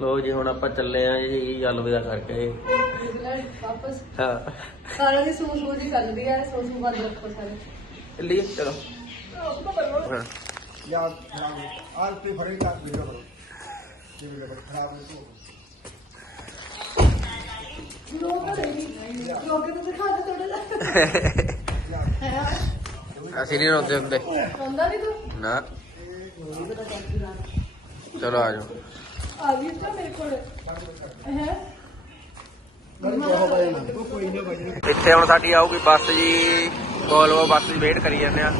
ਲੋ ਜੀ ਹੁਣ ਆਪਾਂ ਚੱਲੇ ਆ ਜੀ ਅਲਵਿਦਾ ਕਰਕੇ। ਹਾਂ। ਸਾਰਾ ਦੀ ਸੂ ਜੀ ਕਰਦੀ ਆ ਸੂ ਬੰਦ ਰੱਖੋ ਸਾਰੇ। ਲੀਫ ਚਲੋ। ਹਾਂ। ਯਾਰ ਆਲ ਫਰੇ ਦਾ ਵੀਡੀਓ ਬਣਾਓ ਜਿਵੇਂ ਬੜਾ ਖਰਾਬ ਨਹੀਂ ਦੇ ਲੋਕਾਂ ਨੂੰ ਦਿਖਾ ਦੇ ਥੋੜਾ ਲਾ ਅਸੀਂ ਨਹੀਂ ਰੋਂਦੇ ਹੁੰਦੇ। ਰੋਂਦਾ ਵੀ ਤੂੰ? ਨਾ। ਚਲੋ ਆ ਜਾਓ। ਆ ਇੱਥੇ ਹੁਣ ਸਾਡੀ ਆਊਗੀ ਬੱਸ ਜੀ ਕੋਲਵੋ ਬੱਸ ਦੀ ਵੇਟ ਕਰੀ ਜਾਂਦੇ ਆ।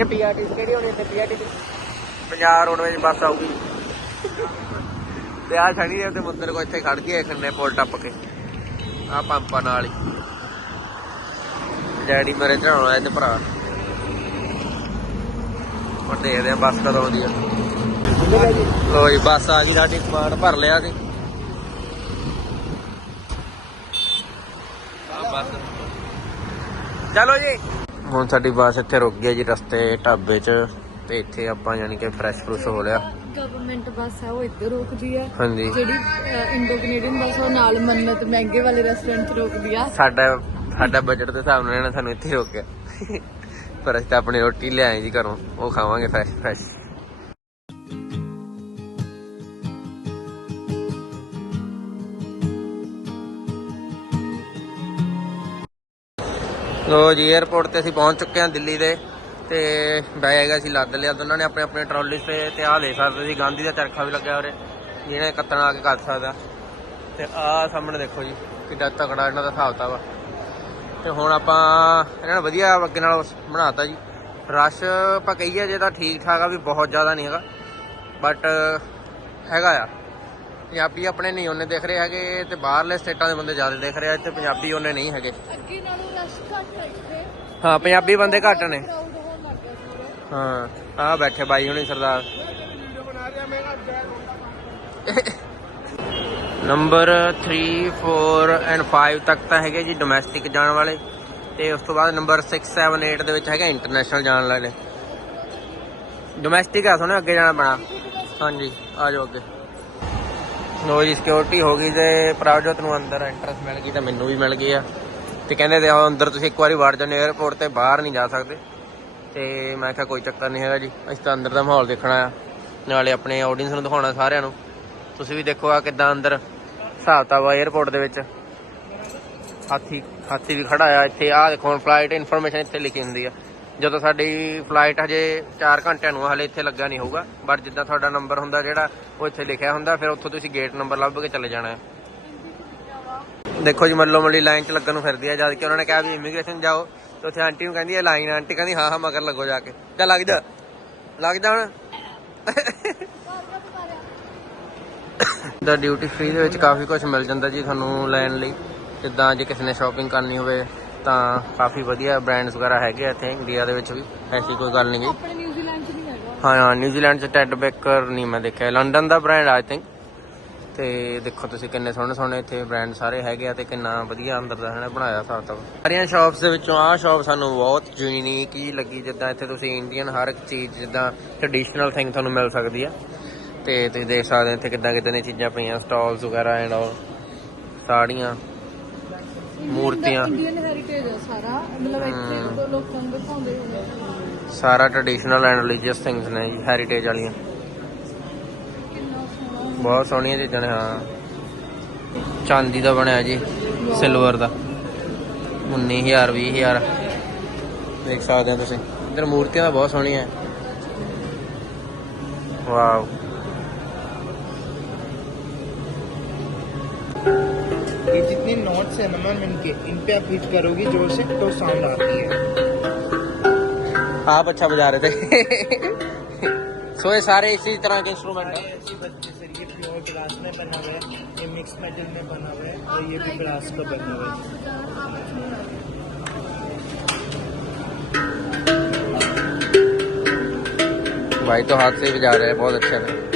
ਇਹ ਪੀਆਰਟੀ ਕਿਹੜੀ ਹੋਣੀ ਇੱਥੇ ਪੀਆਰਟੀ ਪੰਜਾਬ ਰੋਡਵੇਜ ਬੱਸ ਆਊਗੀ। ਤੇ ਆ ਛੜੀ ਦੇ ਉੱਤੇ ਮੰਦਰ ਕੋ ਇੱਥੇ ਖੜ ਗਈ ਖੰਨੇ ਪੁਲ ਟੱਪ ਕੇ। ਆ ਪੰਪਾਂ ਨਾਲ ਹੀ। ਡੈਡੀ ਮੇਰੇ ਚੜਾਉਣਾ ਇਹਦੇ ਭਰਾ। ਹੁਣ ਦੇਖਦੇ ਆ ਬੱਸ ਕਦੋਂ ਆਉਂਦੀ ਆ। ਲੋ ਜੀ ਬੱਸ ਆ ਗਈ ਸਾਡੀ ਸਮਾਨ ਭਰ ਲਿਆ ਆ ਬੱਸ। ਚਲੋ ਜੀ। ਹੁਣ ਸਾਡੀ ਬੱਸ ਇੱਥੇ ਰੁਕ ਗਈ ਜੀ ਰਸਤੇ ਢਾਬੇ 'ਚ ਤੇ ਇੱਥੇ ਆਪਾਂ ਯਾਨੀ ਕਿ ਫਰੈਸ਼ ਫਰੂਸ਼ ਹੋ ਲਿਆ। ਗਵਰਨਮੈਂਟ ਬੱਸ ਹੈ ਉਹ ਇੱਧਰ ਰੁਕਦੀ ਹੈ ਹਾਂਜੀ। ਜਿਹੜੀ ਇੰਡੋ ਕੈਨੇਡੀਅਨ ਬੱਸ ਉਹ ਨਾਲ ਮੰਨਤ ਮਹਿੰਗੇ ਵਾਲੇ ਰੈਸਟੋਰੈਂਟ 'ਚ ਰੁਕਦੀ ਆ। ਸਾਡਾ ਸਾਡਾ ਬਜਟ ਦੇ ਹਿਸਾਬ ਨਾਲ ਇਹਨਾਂ ਸਾਨੂੰ ਇੱਥੇ ਰੋਕਿਆ। ਪਰ ਅਸੀਂ ਤਾਂ ਆਪਣੀ ਰੋਟੀ ਲਿਆਏ ਜੀ ਘਰੋਂ ਉਹ ਖਾਵਾਂਗੇ ਫਰੈਸ਼ ਫਰੈਸ਼ ਲੋ ਜੀ 에어ਪੋਰਟ ਤੇ ਅਸੀਂ ਪਹੁੰਚ ਚੁੱਕੇ ਹਾਂ ਦਿੱਲੀ ਦੇ ਤੇ ਬੈਗ ਅਸੀਂ, ਲੱਦ ਲਿਆ ਦੋਨਾਂ ਨੇ ਆਪਣੇ ਆਪਣੇ ਟਰਾਲੀ ਤੇ ਤੇ ਆਹ ਲੈ ਸਕਦੇ ਸੀ ਗਾਂਧੀ ਦਾ ਚਰਖਾ ਵੀ ਲੱਗਿਆ ਉਰੇ, ਜਿਹਨੇ ਕੱਤਣ ਆ ਕੇ ਕਰ ਸਕਦਾ। ਤੇ ਆਹ ਸਾਹਮਣੇ ਦੇਖੋ ਜੀ, ਕਿੱਡਾ ਤਕੜਾ ਇਹਨਾਂ ਦਾ ਹਿਸਾਬਤਾ ਵਾ ਤੇ ਹੁਣ ਆਪਾਂ ਇਹਨਾਂ ਨੇ ਵਧੀਆ ਅੱਗੇ ਨਾਲ ਬਣਾਤਾ ਜੀ। ਰਸ਼ ਆਪਾਂ ਕਹੀਏ ਜੇ ਤਾਂ ਠੀਕ ਠਾਕ ਆ, ਵੀ ਬਹੁਤ ਜ਼ਿਆਦਾ ਨਹੀਂ ਹੈਗਾ। ਬਟ ਹੈਗਾ ਆ। ਪੰਜਾਬੀ ਆਪਣੇ ਨਹੀਂ ਉਹਨੇ ਦੇਖ ਰਹੇ ਹੈਗੇ ਤੇ ਬਾਹਰਲੇ ਸਟੇਟਾਂ ਦੇ ਬੰਦੇ ਜ਼ਿਆਦਾ ਦੇਖ ਰਹੇ ਆ ਇੱਥੇ ਪੰਜਾਬੀ ਉਹਨੇ ਨਹੀਂ ਹੈਗੇ। ਅੱਗੇ ਨਾਲੋਂ ਰਸ਼ ਘੱਟ ਹੈ ਇੱਥੇ। ਹਾਂ ਪੰਜਾਬੀ ਬੰਦੇ ਘੱਟ ਨੇ। ਕਰਾਊਡ ਹੋਣ ਲੱਗ ਗਿਆ ਸੀ ਹਾਂ ਆ ਬੈਠੇ ਬਾਈ ਹੁਣੀ ਸਰਦਾਰ। ਨੰਬਰ 3 4 ਐਂਡ 5 ਤੱਕ ਤਾਂ ਹੈਗੇ ਜੀ ਡੋਮੈਸਟਿਕ ਜਾਣ ਵਾਲੇ। ਤੇ ਉਸ ਤੋਂ ਬਾਅਦ ਨੰਬਰ 6 7 8 ਦੇ ਵਿੱਚ ਹੈਗਾ ਇੰਟਰਨੈਸ਼ਨਲ ਜਾਣ ਵਾਲੇ। ਡੋਮੈਸਟਿਕ ਆ ਸੋਨੇ ਅੱਗੇ ਜਾਣਾ ਪੈਣਾ। ਹਾਂਜੀ ਆ ਜਾਓ ਅੱਗੇ। ਲੋ ਜੀ ਸਿਕਿਉਰਿਟੀ ਹੋ ਗਈ ਤੇ ਪ੍ਰਭਜੋਤ ਨੂੰ ਅੰਦਰ ਐਂਟਰਸ ਮਿਲ ਗਈ ਤਾਂ ਮੈਨੂੰ ਵੀ ਮਿਲ ਗਈ ਆ। ਤੇ ਕਹਿੰਦੇ ਤੇ ਅੰਦਰ, ਤੁਸੀਂ ਇੱਕ ਵਾਰੀ ਵੜ ਜਾਓ ਏਅਰਪੋਰਟ ਤੇ ਬਾਹਰ ਨਹੀਂ ਜਾ ਸਕਦੇ। ਤੇ ਮੈਂ ਕਿਹਾ ਕੋਈ ਚੱਕਰ ਨਹੀਂ ਹੈਗਾ ਜੀ, ਅਸੀਂ ਤਾਂ ਅੰਦਰ ਦਾ ਮਾਹੌਲ ਦੇਖਣਾ ਆ। ਨਾਲੇ ਆਪਣੇ ਆਡੀਅנס ਨੂੰ ਦਿਖਾਉਣਾ ਸਾਰਿਆਂ ਨੂੰ। ਤੁਸੀਂ ਵੀ ਦੇਖੋ ਆ ਕਿਦਾਂ ਅੰਦਰ ਹਿਸਾਬ ਤਾਬ ਏਅਰਪੋਰਟ ਦੇ ਵਿੱਚ। ਹਾਥੀ ਹਾਥੀ ਵੀ ਖੜਾ ਆ ਇੱਥੇ। ਆ ਦੇਖੋ ਫਲਾਈਟ ਇਨਫੋਰਮੇਸ਼ਨ ਇੱਥੇ ਲਿਖੀ ਹੁੰਦੀ ਆ। ਜਦੋਂ ਸਾਡੀ ਫਲਾਈਟ ਹਜੇ 4 ਘੰਟਿਆਂ ਨੂੰ ਹਲੇ ਇੱਥੇ ਲੱਗਾ ਨਹੀਂ ਹੋਊਗਾ। ਬਟ ਜਿੱਦਾਂ ਤੁਹਾਡਾ ਨੰਬਰ ਹੁੰਦਾ ਜਿਹੜਾ ਉਹ ਇੱਥੇ ਲਿਖਿਆ ਹੁੰਦਾ ਫਿਰ ਉੱਥੋਂ ਤੁਸੀਂ ਗੇਟ ਨੰਬਰ ਲੱਭ ਕੇ ਚਲੇ ਜਾਣਾ ਹੈ। ਦੇਖੋ ਜੀ ਮੱਲੋ ਮੱਲੀ ਲਾਈਨ 'ਚ ਲੱਗਣ ਨੂੰ ਫਿਰਦੀ ਆ ਜਦ ਕਿ ਉਹਨਾਂ ਨੇ ਕਿਹਾ ਵੀ ਇਮੀਗ੍ਰੇਸ਼ਨ ਜਾਓ ਤੇ ਉੱਥੇ ਆਂਟੀ ਨੂੰ ਕਹਿੰਦੀ ਹੈ ਲਾਈਨ ਆਂਟੀ ਕਹਿੰਦੀ ਹਾਂ ਹਾਂ ਮਗਰ ਲੱਗੋ ਜਾ ਕੇ। ਜਾ ਲੱਗ ਜਾ। ਲੱਗ ਜਾ ਹੁਣ। ਦਾ ਡਿਊਟੀ ਫ੍ਰੀ ਦੇ ਵਿੱਚ ਕਾਫੀ ਕੁਝ ਮਿਲ ਜਾਂਦਾ ਜੀ ਤੁਹਾਨੂੰ ਲੈਣ ਲਈ ਜਿੱਦਾਂ ਜੇ ਕਿਸੇ ਨੇ ਸ਼ਾਪਿੰਗ ਕਰਨੀ ਹੋਵੇ। ਤਾਂ ਕਾਫੀ ਵਧੀਆ ਬ੍ਰਾਂਡਸ ਵਗੈਰਾ ਹੈਗੇ ਆ ਇੱਥੇ ਇੰਡੀਆ ਦੇ ਵਿੱਚ ਵੀ। ਐਸੀ ਕੋਈ ਗੱਲ ਨਹੀਂ ਗੀ। ਆਪਣੇ ਨਿਊਜ਼ੀਲੈਂਡ 'ਚ ਨਹੀਂ ਹੈਗਾ। ਹਾਂ ਹਾਂ ਨਿਊਜ਼ੀਲੈਂਡ ਚ ਟੈਡ ਬੇਕਰ ਨਹੀਂ ਮੈਂ ਦੇਖਿਆ। ਲੰਡਨ ਦਾ ਬ੍ਰਾਂਡ ਆਈ ਥਿੰਕ ਤੇ ਦੇਖੋ ਤੁਸੀਂ ਕਿੰਨੇ ਸੋਹਣੇ ਸੋਹਣੇ ਇੱਥੇ ਬ੍ਰਾਂਡ ਸਾਰੇ ਹੈਗੇ ਆ ਤੇ ਕਿੰਨਾ ਵਧੀਆ ਅੰਦਰ ਦਾ ਇਹਨੇ ਬਣਾਇਆ ਹਿਸਾਬ ਤਾਂ। ਸਾਰੀਆਂ ਸ਼ਾਪਸ ਦੇ ਵਿੱਚੋਂ ਆਹ ਸ਼ਾਪ ਸਾਨੂੰ ਬਹੁਤ ਯੂਨੀਕ ਹੀ ਲੱਗੀ ਜਿੱਦਾਂ ਇੱਥੇ ਤੁਸੀਂ ਇੰਡੀਅਨ ਹਰ ਇੱਕ ਚੀਜ਼ ਜਿੱਦਾਂ ਟ੍ਰੈਡੀਸ਼ਨਲ ਥਿੰਗ ਤੁਹਾਨੂੰ ਮਿਲ ਸਕਦੀ ਆ। ਤੇ ਤੁਸੀਂ ਦੇਖ ਸਕਦੇ ਹੋ ਇੱਥੇ ਕਿੱਦਾਂ ਕਿੱਦਾਂ ਦੀਆਂ ਚੀਜ਼ਾਂ ਪਈਆਂ ਸਟਾਲਸ ਵਗੈਰਾ ਐਂਡ ਆਲ ਸਾੜੀਆਂ। ਮੂਰਤੀਆਂ। ਇੰਡੀਅਨ ਹੈਰੀਟੇਜ ਹੈ ਸਾਰਾ। ਮਤਲਬ ਇੱਥੇ ਹਮ। ਤੋਂ ਲੋਕਾਂ ਨੂੰ ਦਿਖਾਉਂਦੇ ਹੁੰਦੇ ਸਾਰਾ ਟ੍ਰੈਡੀਸ਼ਨਲ ਐਂਡ ਰਿਲੀਜੀਅਸ ਥਿੰਗਸ ਨੇ ਜੀ ਹੈਰੀਟੇਜ ਵਾਲੀਆਂ। ਬਹੁਤ ਸੋਹਣੀਆਂ ਚੀਜ਼ਾਂ ਨੇ ਹਾਂ। ਚਾਂਦੀ ਦਾ ਬਣਿਆ ਜੀ ਸਿਲਵਰ ਦਾ। 19000 20000 ਦੇਖ ਸਕਦੇ ਹੋ ਤੁਸੀਂ। ਇਧਰ ਮੂਰਤੀਆਂ ਤਾਂ ਬਹੁਤ ਸੋਹਣੀਆਂ। ਹੈ ਵਾਓ। ये जितने नोट्स है ना मैम इनके इन पे आप हिट करोगी ज़ोर से तो साउंड आती है। आप अच्छा बजा रहे थे। सो ये सारे इसी तरह के इंस्ट्रूमेंट हैं। ऐसी बच्चे सर ये प्योर ग्लास में बना हुआ है ये मिक्स मेटल में बना हुआ है और ये भी ग्लास का बना हुआ है। भाई तो हाथ से ही बजा रहे हैं बहुत अच्छा थे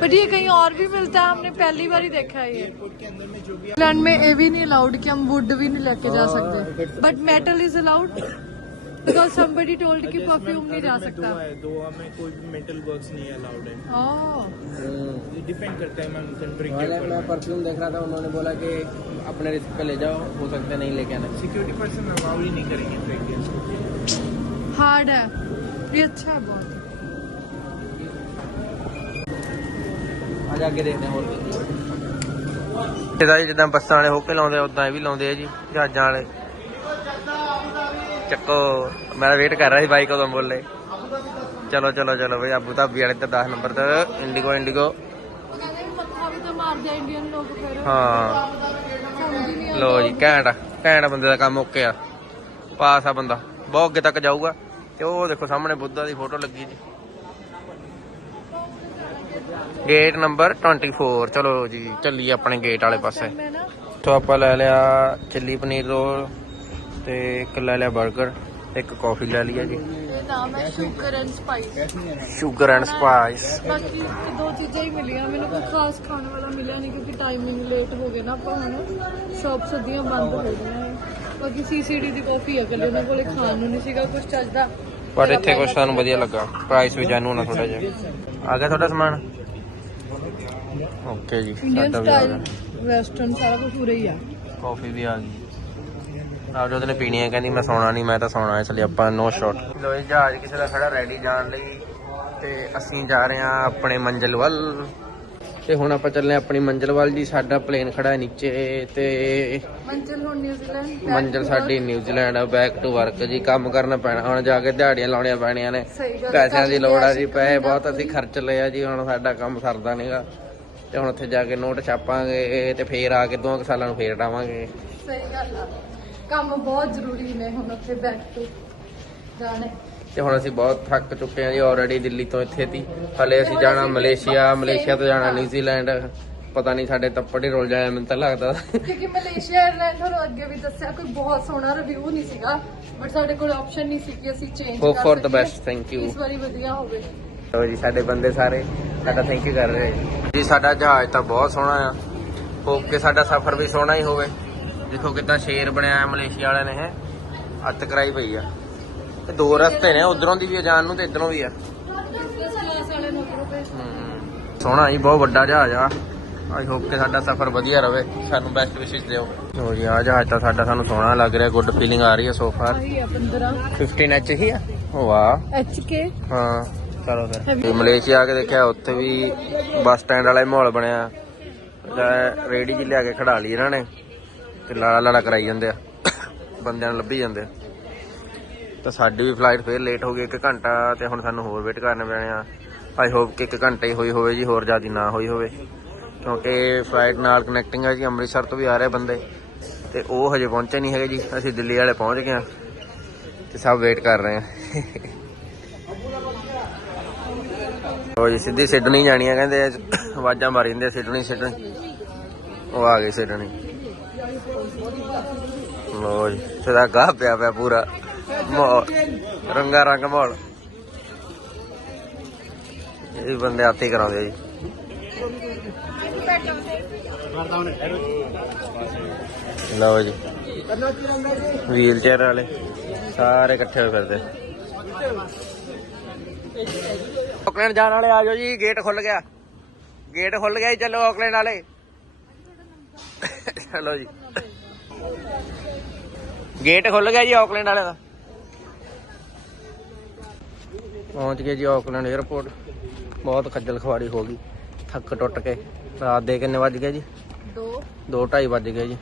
बट ये कहीं और भी मिलता है हमने पहली बार ही देखा है ये। में इंग्लैंड में ये भी नहीं अलाउड कि हम वुड भी नहीं लेके जा सकते। But metal is allowed because somebody told कि परफ्यूम नहीं जा सकता। दो में कोई भी मेटल वर्क्स नहीं अलाउड है। डिपेंड करता है मैम कंट्री के मैं परफ्यूम देख रहा था उन्होंने बोला कि अपने रिस्क पे ले जाओ हो सकता है नहीं लेके आना। सिक्योरिटी पर्सन अलाउ ही नहीं करेंगे हार्ड है। ये अच्छा है बहुत। ਦੇਖਦੇ ਹਾਂ ਹੋਰ ਇਹਦਾ ਜਿੱਦਾਂ ਬੱਸਾਂ ਵਾਲੇ ਹੋ ਕੇ ਲਾਉਂਦੇ ਉਦਾਂ ਇਹ ਵੀ ਲਾਉਂਦੇ ਆ ਜੀ ਜਹਾਜ਼ਾਂ ਵਾਲੇ। ਚੱਕੋ ਮੈਂ ਵੇਟ ਕਰ ਰਿਹਾ ਸੀ ਬਾਈ ਕਦੋਂ ਬੋਲੇ। ਚਲੋ ਚਲੋ ਚਲੋ ਬਈ ਆਬੂ ਧਾਬੀ ਵਾਲੇ ਤੇ 10 ਨੰਬਰ ਤੇ ਇੰਡੀਗੋ ਇੰਡੀਗੋ ਹਾਂ। ਲੋ ਜੀ ਘੈਂਟ ਘੈਂਟ ਬੰਦੇ ਦਾ ਕੰਮ ਓਕੇ ਆ। ਪਾਸ ਆ ਬੰਦਾ ਬਹੁਤ ਅੱਗੇ ਤੱਕ ਜਾਊਗਾ। ਤੇ ਉਹ ਦੇਖੋ ਸਾਹਮਣੇ ਬੁੱਧਾ ਦੀ ਫੋਟੋ ਲੱਗੀ ਜੀ। ਗੇਟ ਨੰਬਰ 24 ਚਲੋ ਜੀ ਚੱਲੀਏ ਆਪਣੇ ਗੇਟ ਵਾਲੇ ਪਾਸੇ। ਤੋਂ ਆਪਾਂ ਲੈ ਲਿਆ ਚਿੱਲੀ ਪਨੀਰ ਰੋਲ ਤੇ ਇੱਕ ਲੈ ਲਿਆ 버ਗਰ ਇੱਕ ਕਾਫੀ ਲੈ ਲਈ ਹੈ ਜੀ ਨਾਮ ਹੈ sugar and spice. Sugar and spice. ਬਾਕੀ ਦੋ ਚੀਜ਼ਾਂ ਹੀ ਮਿਲੀਆਂ। ਮੈਨੂੰ ਕੋਈ ਖਾਸ ਖਾਣ ਵਾਲਾ ਮਿਲਿਆ ਨਹੀਂ ਕਿਉਂਕਿ ਟਾਈਮਿੰਗ ਲੇਟ ਹੋ ਗਏ ਨਾ ਆਪਾਂ ਹੁਣ। ਸ਼ਾਪ ਸਦੀਆਂ ਬੰਦ ਹੋ ਗਈਆਂ ਹੈ। ਬਾਕੀ ਸੀਸੀਡੀ ਦੀ ਕਾਫੀ ਆ ਕੱਲੇ ਉਹਨਾਂ ਕੋਲੇ ਖਾਣ ਨੂੰ ਨਹੀਂ ਸੀਗਾ ਕੁਝ ਚੱਜਦਾ। ਪਰ ਇੱਥੇ ਕੁਝ ਸਾਨੂੰ ਵਧੀਆ ਲੱਗਾ। ਪ੍ਰਾਈਸ ਵੀ ਜਾਨੂ ਨਾ ਥੋੜਾ ਜਿਹਾ। ਆ ਗਿਆ ਤੁਹਾਡਾ ਸਮਾਨ? ਓਕੇ ਜੀ ਇੰਡੀਅਨ ਸਾਡਾ ਵੀ ਆ ਸਟਾਈਲ ਗਿਆ। ਰੈਸਟੋਰੈਂਟ ਸਾਰਾ ਕੁਝ ਪੂਰਾ ਹੀ ਆ। ਕਾਫੀ ਵੀ ਆ ਗਈ। ਆਪ ਜੋ ਨੇ ਪੀਣੀ ਹੈ ਕਹਿੰਦੀ ਮੈਂ ਸੌਣਾ ਨਹੀਂ ਮੈਂ ਤਾਂ ਸੌਣਾ ਇਸ ਲਈ ਆਪਾਂ ਨੋ ਸ਼ਾਟ ਲੋ ਇਹ ਜਹਾਜ਼ ਕਿਸੇ ਦਾ ਖੜਾ ਰੈਡੀ ਜਾਣ ਲਈ ਤੇ ਅਸੀਂ ਜਾ ਰਹੇ ਹਾਂ ਆਪਣੇ ਮੰਜ਼ਿਲ ਵੱਲ। ਤੇ ਹੁਣ ਆਪਾਂ ਚੱਲੇ ਹਾਂ ਆਪਣੀ ਮੰਜ਼ਿਲ ਵੱਲ ਜੀ ਸਾਡਾ ਪਲੇਨ ਖੜਾ ਹੈ ਨੀਚੇ ਤੇ ਮੰਜ਼ਿਲ ਹੁਣ ਨਿਊਜ਼ੀਲੈਂਡ ਮੰਜ਼ਿਲ ਸਾਡੀ ਨਿਊਜ਼ੀਲੈਂਡ ਆ ਬੈਕ ਟੂ ਵਰਕ ਜੀ ਕੰਮ ਕਰਨਾ ਪੈਣਾ ਹੁਣ ਜਾ ਕੇ ਦਿਹਾੜੀਆਂ ਲਾਉਣੀਆਂ ਪੈਣੀਆਂ ਨੇ। ਸਹੀ ਗੱਲ ਪੈਸਿਆਂ ਦੀ ਲੋੜ ਆ ਜੀ ਪੈਸੇ ਬਹੁਤ ਅਸੀਂ ਖਰਚ ਲਏ ਆ ਜੀ ਹੁਣ ਸਾਡਾ ਕੰਮ ਸਰਦਾ ਨਹੀਂਗਾ ਤੇ ਹੁਣ ਉੱਥੇ ਜਾ ਕੇ ਨੋਟ ਛਾਪਾਂਗੇ ਤੇ ਫੇਰ ਆ ਕੇ ਦੋ ਸਾਲਾਂ ਨੂੰ ਫੇਰ ਡਾਵਾਂਗੇ। ਸਹੀ ਗੱਲ ਆ। ਕੰਮ ਬਹੁਤ ਜ਼ਰੂਰੀ ਨੇ ਹੁਣ ਉੱਥੇ ਬੈਠ ਕੇ ਜਾਣੇ। ਤੇ ਹੁਣ ਅਸੀਂ ਬਹੁਤ ਥੱਕ ਚੁੱਕੇ ਹਾਂ ਜੀ ਆਲਰੇਡੀ ਦਿੱਲੀ ਤੋਂ ਇੱਥੇ ਤੀ ਹਲੇ ਅਸੀਂ ਜਾਣਾ ਮਲੇਸ਼ੀਆ ਮਲੇਸ਼ੀਆ ਤੋਂ ਜਾਣਾ ਨਿਊਜ਼ੀਲੈਂਡ। ਪਤਾ ਨਹੀਂ ਸਾਡੇ ਤੱਪੜ ਰੋਲ ਜਾਇਆ ਮੈਨੂੰ ਤਾਂ ਲੱਗਦਾ। ਕਿਉਂਕਿ ਮਲੇਸ਼ੀਆ 에ਅਰਲਾਈਨ ਤੁਹਾਨੂੰ ਅੱਗੇ ਵੀ ਦੱਸਿਆ ਕੋਈ ਬਹੁਤ ਸੋਹਣਾ ਰਿਵਿਊ ਨਹੀਂ ਸੀਗਾ ਬਟ ਸਾਡੇ ਕੋਲ ਆਪਸ਼ਨ ਨਹੀਂ ਸੀ ਕਿ ਅਸੀਂ ਚੇਂਜ ਕਰ ਸਕੀਏ for the best thank you ਇਸ ਵਾਰੀ ਵਧੀਆ ਹੋਵੇ। ਲੋ ਜੀ ਸਾਡੇ ਬੰਦੇ ਸਾਰੇ ਸਾਡਾ ਥੈਂਕ ਯੂ ਕਰ ਰਹੇ ਜੀ ਸਾਡਾ ਜਹਾਜ਼ ਤਾਂ ਬਹੁਤ ਸੋਹਣਾ ਆ। ਹੋਪ ਕਿ ਸਾਡਾ ਸਫ਼ਰ ਵੀ ਸੋਹਣਾ ਹੀ ਹੋਵੇ। ਦੇਖੋ ਕਿੱਦਾਂ ਸ਼ੇਰ ਬਣਿਆ ਹੈ ਮਲੇਸ਼ੀਆ ਵਾਲਿਆਂ ਨੇ ਹੈ। ਅੱਤ ਕਰਾਈ ਪਈ ਆ। ਤੇ ਦੋ ਰਸਤੇ ਨੇ ਉਧਰੋਂ ਦੀ ਵੀ ਜਾਣ ਨੂੰ ਤੇ ਇਧਰੋਂ ਵੀ ਆ। ਸੋਹਣਾ ਜੀ ਬਹੁਤ ਵੱਡਾ ਜਹਾਜ਼ ਆ। ਆਈ ਹੋਪ ਕਿ ਸਾਡਾ ਸਫ਼ਰ ਵਧੀਆ ਰਵੇ। ਸਾਨੂੰ ਬੈਸਟ ਵਿਸ਼ੇਸ ਦਿਓ। ਲੋ ਜੀ ਆ ਜਹਾਜ਼ ਤਾਂ ਸਾਡਾ ਸਾਨੂੰ ਸੋਹਣਾ ਲੱਗ ਰਿਹਾ। ਗੁੱਡ ਫੀਲਿੰਗ ਆ ਰਹੀ ਹੈ ਸੋ ਫਾਰ ਆਹੀ ਆ 15 15 ਐਚ ਹੀ ਆ? ਵਾਹ। ਐਚ ਕੇ ਹਾਂ। ਚਲੋ ਫਿਰ ਤੇ ਮਲੇਸ਼ੀਆ ਆ ਕੇ ਦੇਖਿਆ, ਉੱਥੇ ਵੀ ਬੱਸ ਸਟੈਂਡ ਵਾਲਾ ਹੀ ਮਾਹੌਲ ਬਣਿਆ। ਲੈ ਰੇੜੀ ਜੀ ਲਿਆ ਕੇ ਖੜਾ ਲਈ ਇਹਨਾਂ ਨੇ, ਤੇ ਲਾਲਾ ਲਾਲਾ ਕਰਾਈ ਜਾਂਦੇ ਆ। ਬੰਦਿਆਂ ਨੂੰ ਲੱਭੀ ਜਾਂਦੇ ਆ। ਤਾਂ ਸਾਡੀ ਵੀ ਫਲਾਈਟ ਫੇਰ ਲੇਟ ਹੋ ਗਈ 1 ਘੰਟਾ, ਤੇ ਹੁਣ ਸਾਨੂੰ ਹੋਰ ਵੇਟ ਕਰਨੇ ਪੈਣੇ ਆ। ਆਈ ਹੋਪ ਕਿ 1 ਘੰਟਾ ਹੀ ਹੋਈ ਹੋਵੇ ਜੀ, ਹੋਰ ਜ਼ਿਆਦਾ ਨਾ ਹੋਈ ਹੋਵੇ। ਕਿਉਂਕਿ ਫਲਾਈਟ ਨਾਲ ਕਨੈਕਟਿੰਗ ਹੈ ਜੀ, ਅੰਮ੍ਰਿਤਸਰ ਤੋਂ ਵੀ ਆ ਰਹੇ ਬੰਦੇ। ਤੇ ਉਹ ਹਜੇ ਪਹੁੰਚੇ ਨਹੀਂ ਹੈਗੇ ਜੀ, ਅਸੀਂ ਦਿੱਲੀ ਵਾਲੇ ਪਹੁੰਚ ਗਏ ਆ। ਤੇ ਸਭ ਵੇਟ ਕਰ ਰਹੇ ਆ। ਉਹ ਜੀ ਸਿੱਧੀ ਸਿਡਨੀ ਜਾਣੀ ਆ ਕਹਿੰਦੇ ਆਵਾਜ਼ਾਂ ਮਾਰੀ ਜਾਂਦੇ ਆ, ਸਿਡਨੀ ਉਹ ਆ ਗਈ ਸਿਡਨੀ। ਲੋ ਜੀ ਸਦਾ ਗਾਹ ਪਿਆ ਪਿਆ ਪੂਰਾ। ਰੰਗਾ ਰੰਗ ਮਾਹੌਲ। ਇਹ ਬੰਦੇ ਆਤੇ ਕਰਾਉਂਦੇ ਜੀ। ਲਓ ਜੀ ਵੀਲ ਚੇਅਰ ਵਾਲੇ ਸਾਰੇ ਇਕੱਠੇ ਹੋਏ ਫਿਰਦੇ। ਆਕਲੈਂਡ ਜਾਣ ਵਾਲੇ ਆ ਜਾਓ ਜੀ ਗੇਟ ਖੁੱਲ ਗਿਆ। ਗੇਟ ਖੁੱਲ ਗਿਆ ਜੀ ਚਲੋ ਆਕਲੈਂਡ ਵਾਲੇ। ਚਲੋ ਜੀ। ਗੇਟ ਖੁੱਲ ਗਿਆ ਜੀ ਆਕਲੈਂਡ ਵਾਲੇ ਦਾ। ਪਹੁੰਚ ਗਏ ਜੀ ਆਕਲੈਂਡ 에ਅਰਪੋਰਟ ਬਹੁਤ ਖੱਜਲ ਖਵਾਰੀ ਹੋ ਗਈ। ਥੱਕ ਟੁੱਟ ਕੇ। ਰਾਤ ਦੇ ਕਿੰਨੇ ਵੱਜ ਗਏ ਜੀ? ਦੋ। 2:30 ਵੱਜ ਗਏ ਜੀ।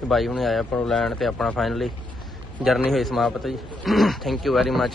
ਤੇ ਬਾਈ ਹੁਣੇ ਆਇਆ ਆਪਾਂ ਨੂੰ ਲੈਣ ਤੇ ਆਪਣਾ ਫਾਈਨਲੀ ਜਰਨੀ ਹੋਈ ਸਮਾਪਤ ਜੀ। Thank you very much